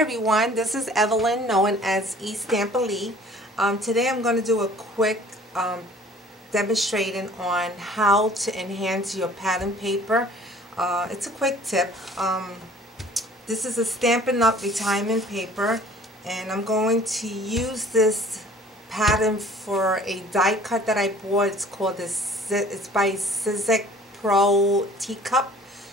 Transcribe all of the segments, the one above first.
everyone, this is Evelyn, known as eStampily. Today I'm going to do a quick demonstrating on how to enhance your pattern paper. It's a quick tip. This is a Stampin' Up! Retirement paper, and I'm going to use this pattern for a die cut that I bought. It's called it's by Sizzix Pro Teacup.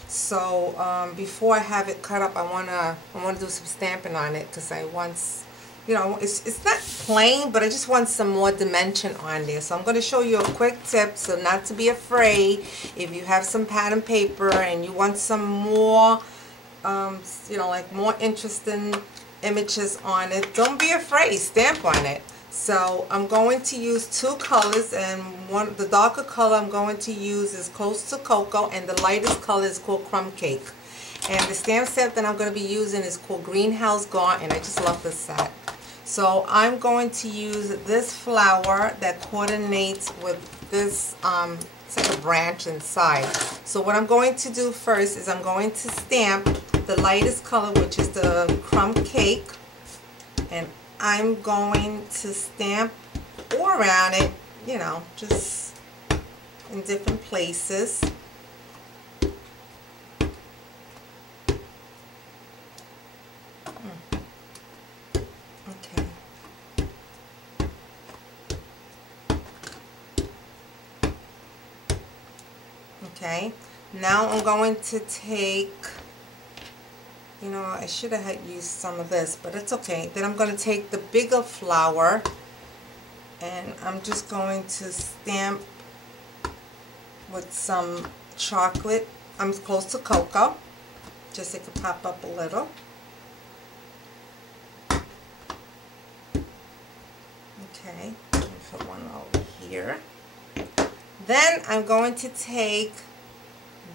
So before I have it cut up, I wanna do some stamping on it, because I once, it's not plain, but I just want some more dimension on there. So I'm going to show you a quick tip, so not to be afraid. If you have some pattern paper and you want some more, like more interesting images on it, don't be afraid. Stamp on it. So I'm going to use two colors, and the darker color I'm going to use is Close to Cocoa, and the lightest color is called Crumb Cake. And the stamp set that I'm going to be using is called Greenhouse Garden. I just love this set. So I'm going to use this flower that coordinates with this, it's like a branch inside. So what I'm going to do first is I'm going to stamp the lightest color, which is the Crumb Cake, and I'm going to stamp all around it, just in different places. Okay. Okay. Now I'm going to take, I should have had used some of this, but it's okay. Then I'm going to take the bigger flower, and I'm just going to stamp with some chocolate. I'm Close to Cocoa, just so it can pop up a little. Okay, put one over here. Then I'm going to take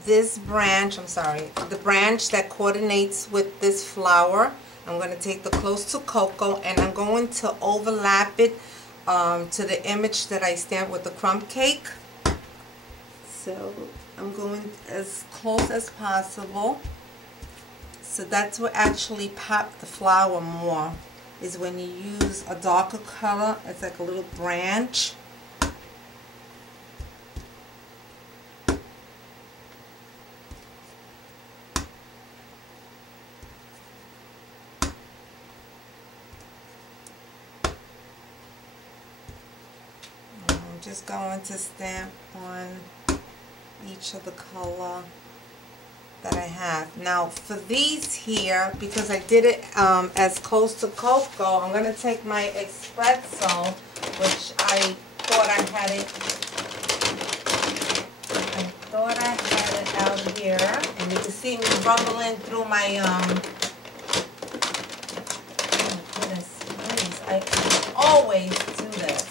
this branch, the branch that coordinates with this flower. I'm going to take the Close to Cocoa, and I'm going to overlap it to the image that I stamped with the Crumb Cake. So I'm going as close as possible. So that's what actually pops the flower more, is when you use a darker color. It's like a little branch. Just going to stamp on each of the color that I have. Now for these here, because I did it as Close to Cocoa, I'm going to take my espresso, which I thought I had it out here, and you can see me rumbling through my oh goodness, I always do this.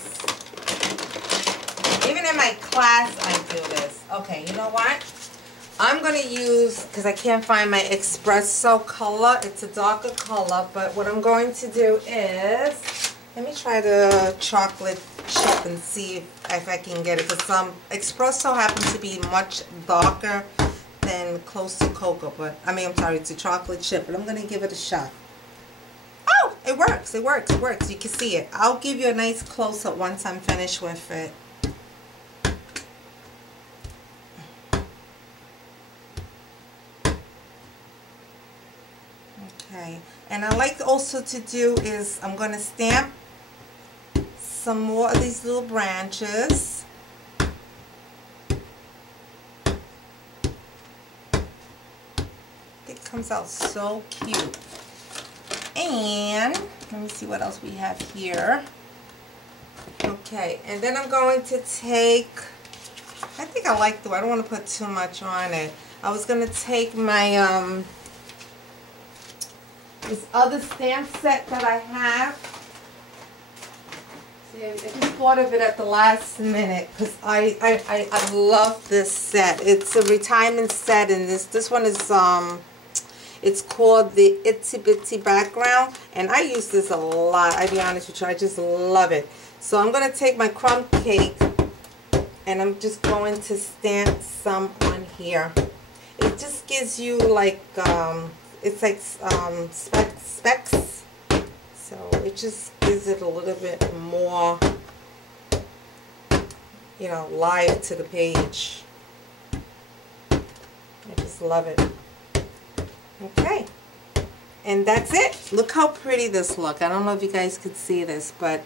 Even in my class, I do this. Okay, you know what? I'm going to use, because I can't find my espresso color. It's a darker color, but what I'm going to do is, let me try the chocolate chip and see if I can get it. Because some espresso happens to be much darker than Close to Cocoa. But, it's a chocolate chip, but I'm going to give it a shot. Oh, it works, it works, it works. You can see it. I'll give you a nice close-up once I'm finished with it. Okay, and I like also to do is I'm going to stamp some more of these little branches. It comes out so cute. And let me see what else we have here. Okay, and then I'm going to take, I think I like I don't want to put too much on it. I was going to take my this other stamp set that I have. See, I just thought of it at the last minute, because I love this set. It's a retirement set, and this one is it's called the Itsy Bitsy Background, and I use this a lot. I'll be honest with you, I just love it. So I'm going to take my Crumb Cake, and I'm just going to stamp some on here. It just gives you like it's like specs, so it just gives it a little bit more, you know, live to the page. I just love it. Okay, and that's it. Look how pretty this look. I don't know if you guys could see this, but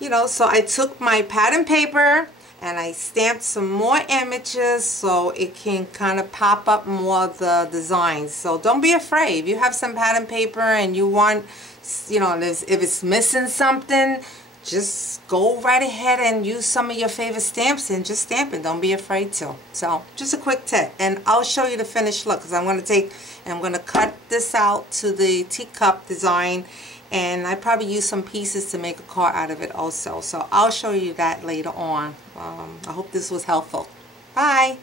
you know, so I took my pattern paper and I stamped some more images so it can kind of pop up more of the designs. So don't be afraid. If you have some pattern paper and you want, you know, if it's missing something, just go right ahead and use some of your favorite stamps and just stamp it. Don't be afraid to. So just a quick tip, and I'll show you the finished look, because I'm going to take and I'm going to cut this out to the teacup design, and I probably use some pieces to make a card out of it also. So I'll show you that later on. I hope this was helpful. Bye.